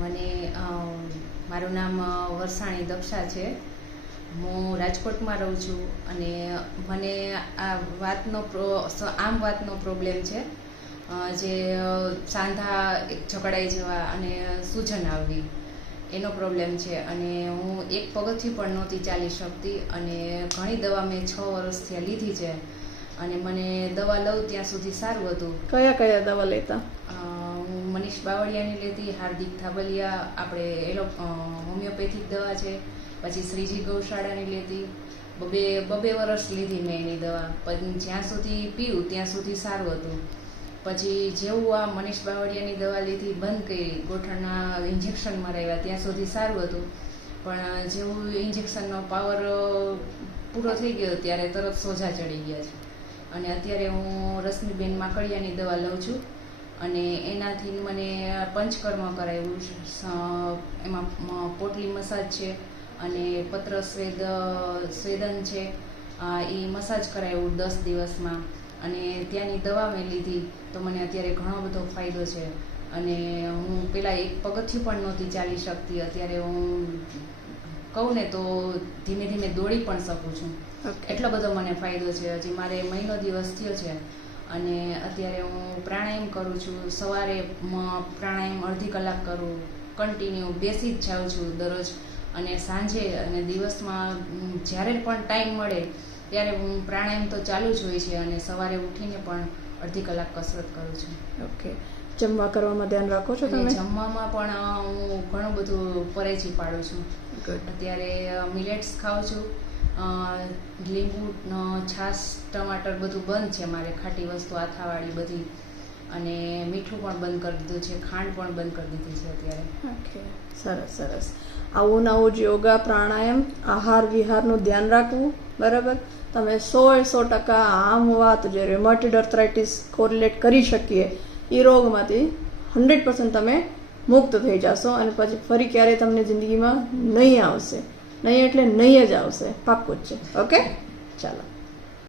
મને મારું નામ વરસાણી દક્ષા છે. હું રાજકોટમાં રહું છું અને મને આ વાતનો પ્રોબ્લેમ છે, જે સાંધા જકડાઈ જવા અને સૂજન આવવી એનો પ્રોબ્લેમ છે. અને હું એક પગથિયું પણ નહોતી ચાલી શકતી અને ઘણી દવા મેં 6 વર્ષથી લીધી છે અને મને દવા લઉં ત્યાં સુધી સારું હતું. કયા દવા લેતા? હું મનીષ બાવળિયાની લેતી, હાર્દિક થાબલિયા, આપણે હોમિયોપેથિક દવા છે, પછી શ્રીજી ગૌશાળાની લેતી. બબે વર્ષ લીધી મેં એની દવા, પણ જ્યાં સુધી પીવું ત્યાં સુધી સારું હતું. પછી જેવું આ મનીષ બાવળિયાની દવા લીધી, બંધ કરી, ગોઠણના ઇન્જેક્શન મરાવ્યા, ત્યાં સુધી સારું હતું. પણ જેવું ઇન્જેક્શનનો પાવર પૂરો થઈ ગયો ત્યારે તરત સોજા ચડી ગયા છે. અને અત્યારે હું રશ્મિબેન માકડિયાની દવા લઉં છું અને એનાથી મને પંચકર્મ કરાવ્યું છે. એમાં પોટલી મસાજ છે અને પત્ર સ્વેદન છે, એ મસાજ કરાવ્યું 10 દિવસમાં. અને ત્યાંની દવા મેં લીધી તો મને અત્યારે ઘણો બધો ફાયદો છે. અને હું પહેલાં એક પગથિયું પણ નહોતી ચાલી શકતી, અત્યારે હું કહું ને તો ધીમે ધીમે દોડી પણ શકું છું. એટલો બધો મને ફાયદો છે. હજી મારે મહિનો દિવસ થયો છે અને અત્યારે હું પ્રાણાયામ કરું છું. સવારે પ્રાણાયામ અડધી કલાક કરું, કન્ટિન્યુ બેસી જ જાઉં છું દરરોજ. અને સાંજે અને દિવસમાં જ્યારે પણ ટાઈમ મળે ત્યારે હું પ્રાણાયામ તો ચાલુ જ હોય છે અને સવારે ઉઠીને પણ અડધી કલાક કસરત કરું છું. ઓકે. જમવા કરવામાં ધ્યાન રાખો છો તમે? જમવામાં પણ હું ઘણું બધું પરેજી પાડું છું. અત્યારે મિલેટ્સ ખાઉં છું, લીંબુ, છાશ, ટમાટર બધું બંધ છે મારે, ખાટી વસ્તુ આથાવાળી બધી. અને મીઠું પણ બંધ કરી દીધું છે, ખાંડ પણ બંધ કરી દીધી છે અત્યારે. ઓકે, સરસ. આવું જ યોગા, પ્રાણાયામ, આહાર વિહારનું ધ્યાન રાખવું, બરાબર. તમે 100% આમ વાત જે રુમેટોઇડ આર્થરાઇટિસ કોરિલેટ કરી શકીએ એ રોગમાંથી 100% તમે મુક્ત થઈ જશો અને પછી ફરી ક્યારેય તમને જિંદગીમાં નહીં આવશે. નહીં એટલે નહીં જ આવશે, પાક્કું જ છે. ઓકે, ચાલો.